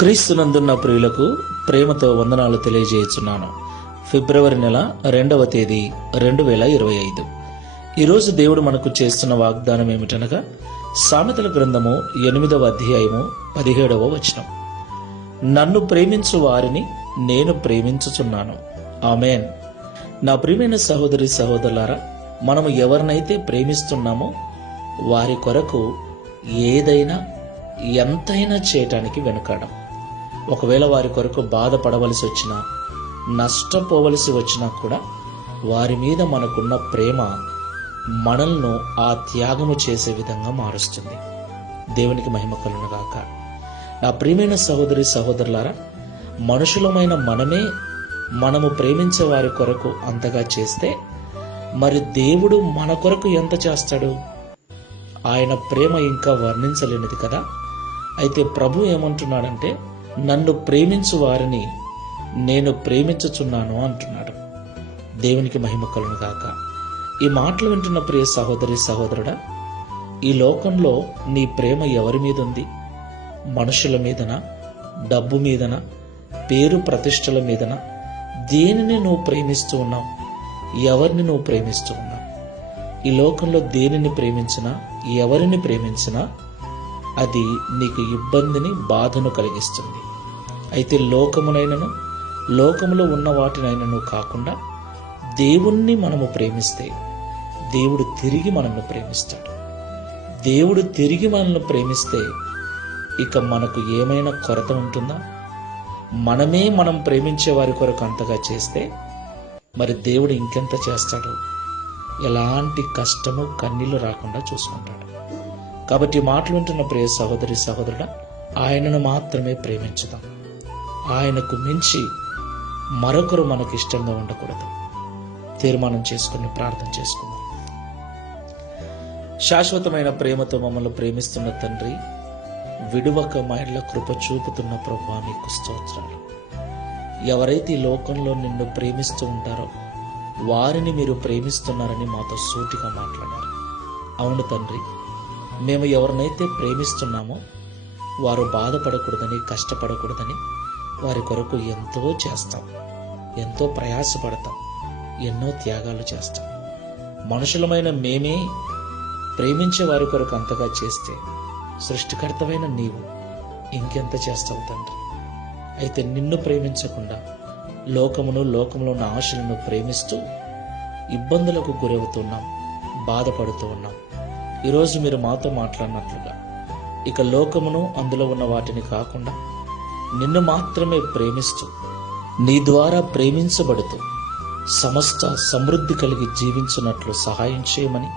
క్రీస్తునందున్న ప్రియులకు ప్రేమతో వందనాలు తెలియజేయుచున్నాను. ఫిబ్రవరి నెల 2వ తేదీ 2025. ఈరోజు దేవుడు మనకు చేస్తున్న వాగ్దానం ఏమిటనగా సామెతల గ్రంథము 8వ అధ్యాయము 17వ వచనం. నన్ను ప్రేమించు వారిని నేను ప్రేమించుచున్నాను. ఆమేన్. నా ప్రియమైన సహోదరి సహోదరులారా, మనము ఎవరినైతే ప్రేమిస్తున్నామో వారి కొరకు ఏదైనా ఎంతైనా చేయటానికి వెనుకాడం. ఒకవేళ వారి కొరకు బాధపడవలసి వచ్చినా, నష్టపోవలసి వచ్చినా కూడా వారి మీద మనకున్న ప్రేమ మనల్ని ఆ త్యాగము చేసే విధంగా మారుస్తుంది. దేవునికి మహిమ కలుగునుగాక. నా ప్రియమైన సహోదరి సహోదరులారా, మనుషులమైన మనము ప్రేమించే వారి కొరకు అంతగా చేస్తే మరి దేవుడు మన కొరకు ఎంత చేస్తాడు? ఆయన ప్రేమ ఇంకా వర్ణించలేనిది కదా. అయితే ప్రభు ఏమంటున్నాడంటే, నన్ను ప్రేమించు వారిని నేను ప్రేమించుచున్నాను అంటున్నాడు. దేవునికి మహిమ కలుగునుగాక. ఈ మాటలు వింటున్న ప్రియ సహోదరి సహోదరుడా, ఈ లోకంలో నీ ప్రేమ ఎవరి మీద ఉంది? మనుషుల మీదనా? డబ్బు మీదనా? పేరు ప్రతిష్టల మీదనా? దేనిని నువ్వు ప్రేమిస్తూ ఉన్నావు? ఎవరిని నువ్వు ప్రేమిస్తూ ఉన్నావు? ఈ లోకంలో దేనిని ప్రేమించినా, ఎవరిని ప్రేమించినా అది నీకు ఇబ్బందిని, బాధను కలిగిస్తుంది. అయితే లోకమునైనను, లోకములో ఉన్న వాటినైనను కాకుండా దేవుణ్ణి మనము ప్రేమిస్తే దేవుడు తిరిగి మనల్ని ప్రేమిస్తాడు. దేవుడు తిరిగి మనల్ని ప్రేమిస్తే ఇక మనకు ఏమైనా కొరత ఉంటుందా? మనం ప్రేమించే వారి కొరకు అంతగా చేస్తే మరి దేవుడు ఇంకెంత చేస్తాడు? ఎలాంటి కష్టము, కన్నీళ్లు రాకుండా చూసుకుంటాడు. కాబట్టి మాటలు వింటున్న ప్రియ సహోదరి సహోదరుడా, ఆయనను మాత్రమే ప్రేమించుదాం. ఆయనకు మించి మరొకరు మనకు ఇష్టంగా ఉండకూడదు. తీర్మానం చేసుకుని ప్రార్థన చేసుకుందాం. శాశ్వతమైన ప్రేమతో మమ్మల్ని ప్రేమిస్తున్న తండ్రి, విడువక మా ఇళ్ళ కృప చూపుతున్న ప్రభువా, మీకు స్తోత్రాలు. ఎవరైతే ఈ లోకంలో నిన్ను ప్రేమిస్తూ ఉంటారో వారిని మీరు ప్రేమిస్తున్నారని మాతో సూటిగా మాట్లాడారు. అవును తండ్రి, మేము ఎవరినైతే ప్రేమిస్తున్నామో వారు బాధపడకూడదని, కష్టపడకూడదని వారి కొరకు ఎంతో చేస్తాం, ఎంతో ప్రయాసపడతాం, ఎన్నో త్యాగాలు చేస్తాం. మనుషులమైన మేమే ప్రేమించే వారి కొరకు అంతగా చేస్తే సృష్టికర్తమైన నీవు ఇంకెంత చేస్తావు తండ్రి. అయితే నిన్ను ప్రేమించకుండా లోకంలో ఉన్న ఆశలను ప్రేమిస్తూ ఇబ్బందులకు గురవుతున్నాం, బాధపడుతూ ఉన్నాం. ఈరోజు మీరు మాతో మాట్లాడినట్లుగా ఇక లోకమును, అందులో ఉన్న వాటిని కాకుండా నిన్ను మాత్రమే ప్రేమిస్తూ, నీ ద్వారా ప్రేమించబడుతూ సమస్త సమృద్ధి కలిగి జీవించినట్లు సహాయం చేయమని,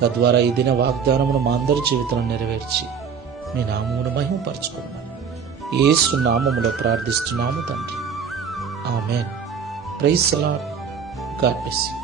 తద్వారా ఈ దిన వాగ్దానమును మా అందరి జీవితంలో నెరవేర్చి మీ నామమును మహిమపరచుకున్నాను. యేసు నామములో ప్రార్థిస్తున్నాము తండ్రి. Amen. Praise the Lord. God bless you.